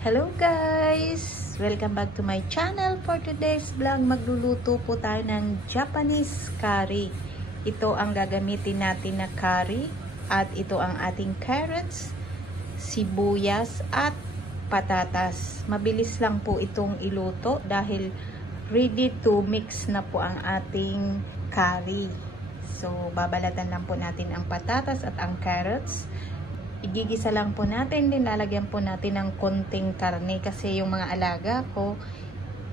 Hello guys! Welcome back to my channel. For today's vlog, magluluto po tayo ng Japanese curry. Ito ang gagamitin natin na curry at ito ang ating carrots, sibuyas at patatas. Mabilis lang po itong iluto dahil ready to mix na po ang ating curry. So, babalatan lang po natin ang patatas at ang carrots. Igigisa lang po natin, din lalagyan po natin ng konting karne kasi yung mga alaga ko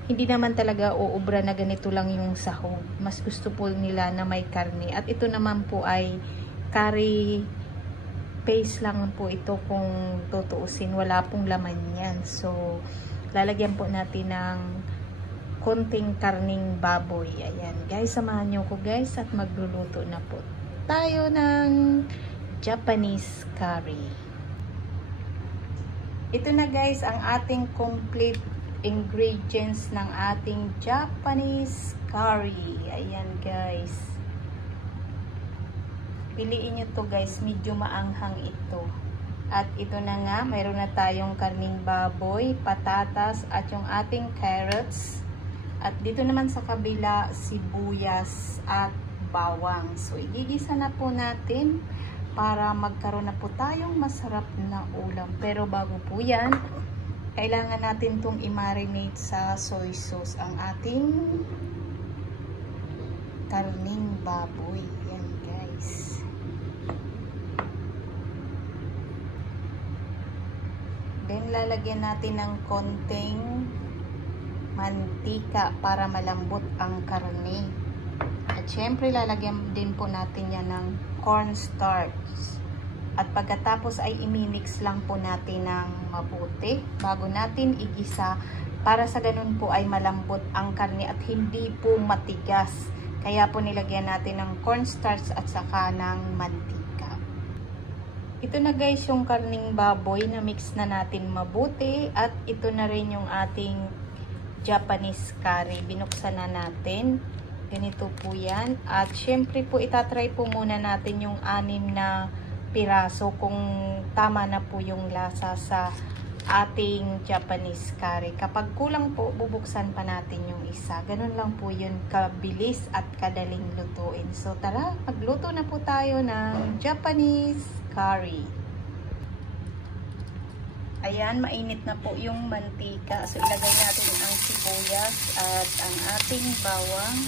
hindi naman talaga uubra na ganito lang yung sahog. Mas gusto po nila na may karne. At ito naman po ay curry paste lang po ito kung tutuusin. Wala pong laman yan. So, lalagyan po natin ng konting karning baboy. Ayan. Guys, samahan nyo ko guys at magluluto na po tayo ng Japanese curry. Ito na guys ang ating complete ingredients ng ating Japanese curry. Ayan guys. Piliin nyo to guys, medyo maanghang ito. At ito na nga, mayroon na tayong karning baboy, patatas at yung ating carrots. At dito naman sa kabila, sibuyas at bawang. So igigisa na po natin para magkaroon na po tayong masarap na ulam. Pero bago po yan, kailangan natin itong i-marinate sa soy sauce ang ating karning baboy. Yan guys. Then lalagyan natin ng konting mantika para malambot ang karne. At syempre lalagyan din po natin yan ng cornstarch. At pagkatapos ay imimix lang po natin ng mabuti bago natin igisa para sa ganun po ay malambot ang karne at hindi po matigas. Kaya po nilagyan natin ng cornstarch at saka ng mantika. Ito na guys yung karning baboy na mix na natin mabuti at ito na rin yung ating Japanese curry. Binuksan na natin. Ganito po yan. At syempre po itatry po muna natin yung 6 na piraso kung tama na po yung lasa sa ating Japanese curry. Kapag kulang po, bubuksan pa natin yung isa. Ganun lang po yun kabilis at kadaling lutuin. So tara, magluto na po tayo ng Japanese curry. Ayan, mainit na po yung mantika. So ilagay natin ang sibuyas at ang ating bawang.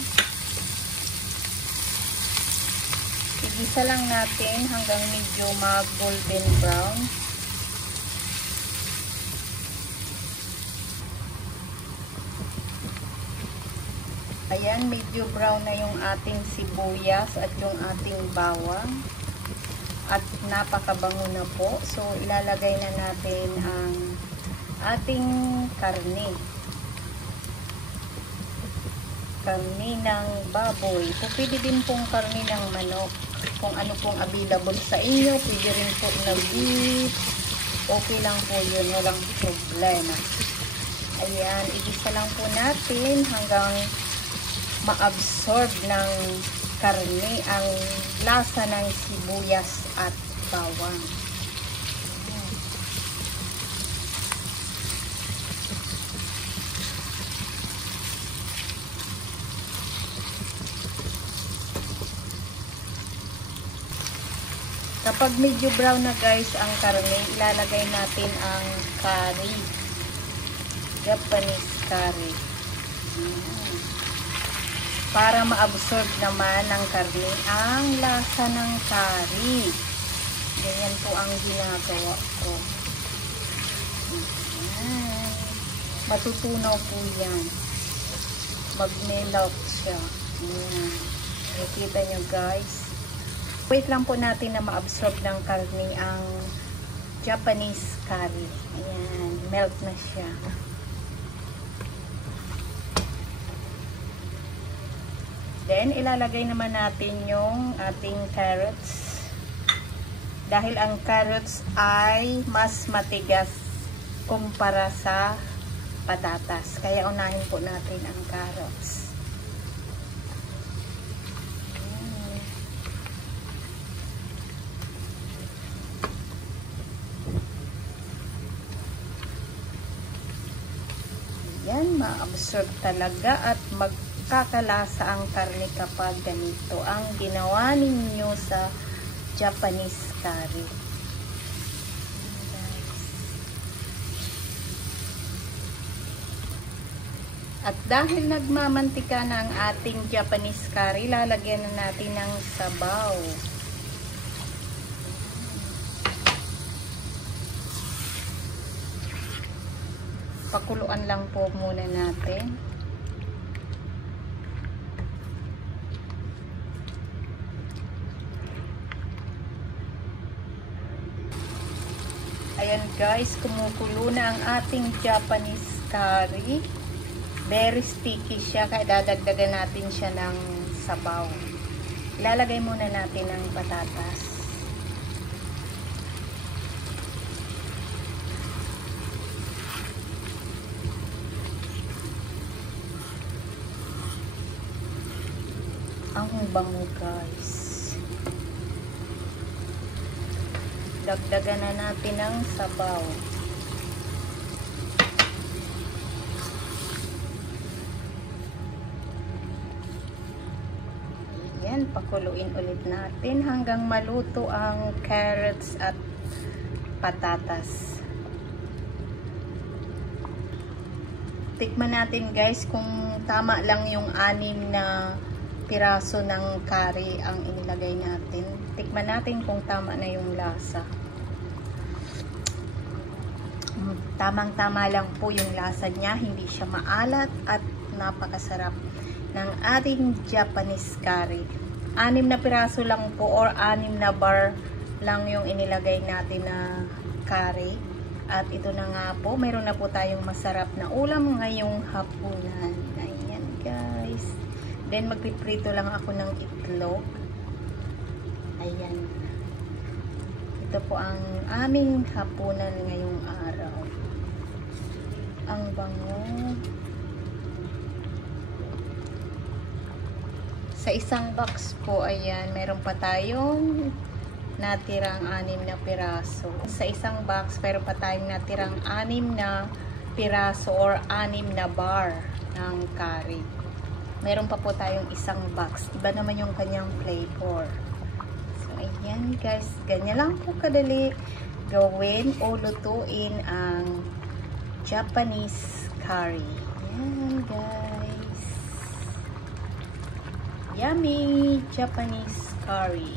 Igisa lang natin hanggang medyo mag-golden brown. Ayan, medyo brown na yung ating sibuyas at yung ating bawang. At napakabango na po. So, ilalagay na natin ang ating karne. Karne ng baboy. Pwede din pong karne ng manok. Kung ano pong available sa inyo. Pwede rin po na beef. Okay lang po yun. Walang problema. Ayan. Igisa lang po natin hanggang ma-absorb ng karne ang lasa ng sibuyas at bawang. Kapag medyo brown na guys ang karne, ilalagay natin ang curry. Japanese curry. Para ma-absorb naman ng karne ang lasa ng curry. Ganyan po ang ginagawa ko. Ayan. Matutunaw po yan. Mag-melt siya. Ayan. Nakikita nyo guys. Wait lang po natin na ma-absorb ng karne ang Japanese curry. Ayan. Melt na siya. Then, ilalagay naman natin yung ating carrots. Dahil ang carrots ay mas matigas kumpara sa patatas. Kaya unahin po natin ang carrots. Ayan, ma-absorb talaga at magkakalasa ang karne kapag ganito ang ginawa ninyo sa Japanese curry. At dahil nagmamantika na ang ating Japanese curry, lalagyan na natin ng sabaw. Pakuluan lang po muna natin. Ayan guys, kumukulo na ang ating Japanese curry. Very sticky siya, kaya dadagdagan natin siya ng sabaw. Ilalagay muna natin ang patatas. Ang bango guys. Dagdagan na natin ang sabaw. Ayan, pakuluin ulit natin hanggang maluto ang carrots at patatas. Tikman natin guys kung tama lang yung 6 na piraso ng curry ang inilagay natin. Tikman natin kung tama na yung lasa. Tamang-tama lang po yung lasa niya. Hindi siya maalat at napakasarap ng ating Japanese curry. 6 na piraso lang po or 6 na bar lang yung inilagay natin na curry. At ito na nga po, mayroon na po tayong masarap na ulam ngayong hapunan. Ayan guys. Then, magpiprito lang ako ng itlog. Ayan. Ito po ang aming hapunan ngayong araw. Ang bango. Sa isang box po, ayan, meron pa tayong natirang 6 na piraso. Sa isang box, meron pa tayong natirang 6 na piraso or 6 na bar ng curry. Meron pa po tayong isang box. Iba naman yung kanyang flavor. So, ayan guys. Ganyan lang po kadali gawin o lutuin ang Japanese curry. Ayan guys. Yummy Japanese curry.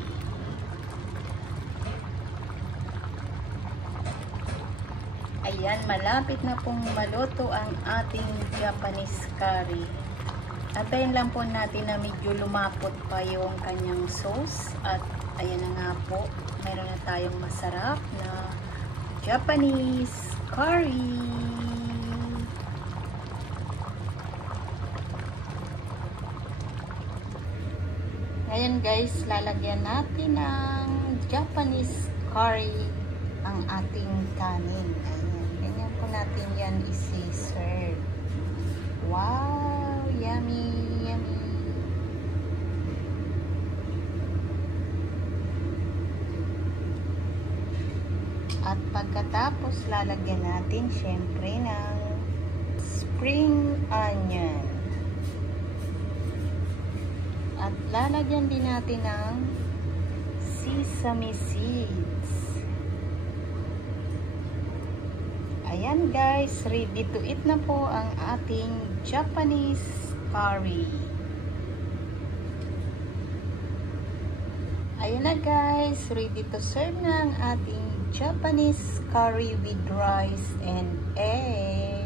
Ayan, malapit na pong maluto ang ating Japanese curry. Antayin lang po natin na medyo lumapot pa yung kanyang sauce. At ayan na nga po, meron na tayong masarap na Japanese curry. Ngayon guys, lalagyan natin ng Japanese curry ang ating kanin. Ayan, ganyan po natin yan isi-serve. Wow! Yummy, yummy. At pagkatapos, lalagyan natin syempre ng spring onion. At lalagyan din natin ng sesame seeds. Ayan guys, ready to eat na po ang ating Japanese curry. Ayan na guys, ready to serve na ang ating Japanese curry with rice and egg.